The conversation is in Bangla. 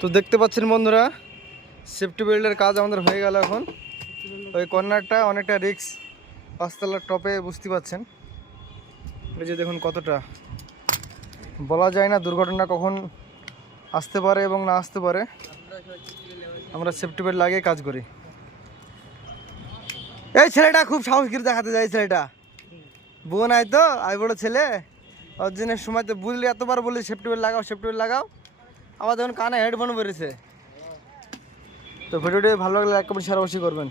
তো দেখতে পাচ্ছেন বন্ধুরা, সেফটি বেল্টের কাজ আমাদের হয়ে গেল। এখন ওই কর্নারটা অনেকটা রিস্ক, 5 তলার টপে, বুঝতে পাচ্ছেন। এই যে দেখুন কতটা, বলা যায় না দুর্ঘটনা কখন আসতে পারে এবং না আসতে পারে। আমরা সেফটি বেল্ট লাগিয়ে কাজ করি। এই ছেলেটা খুব সাহসগিরি দেখাতে যায়, ছেলেটা বুয়ো নাই তো, আই বড় ছেলে, ওর জন্য সময় তো বুঝলি এতবার বলি সেফটি বেল্ট লাগাও, সেফটি বেল্ট লাগাও, আবার দেখুন কানে হেডফোন বেরিয়েছে। তো ভিডিওটি ভালো লাগলে লাইক কমেন্ট শেয়ার অবশ্যই করবেন।